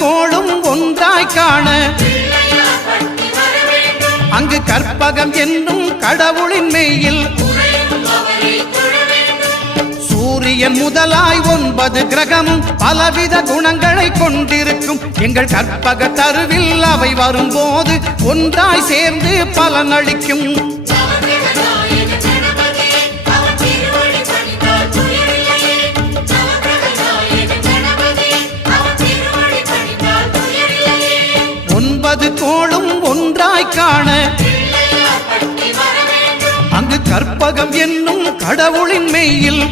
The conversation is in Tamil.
கோளும் ஒன்றாய் காண அங்கு கற்பகம் என்னும் கடவுளின் மெய்யில் சூரியன் முதலாய் 9 கிரகமும் பலவித குணங்களை கொண்டிருக்கும் எங்கள் கற்பக தருவில் அவை வரும்போது ஒன்றாய் சேர்ந்து பலனளிக்கும். கோளும் ஒன்றாய் காண அங்கு கற்பகம் என்னும் கடவுளின் மெய்யில்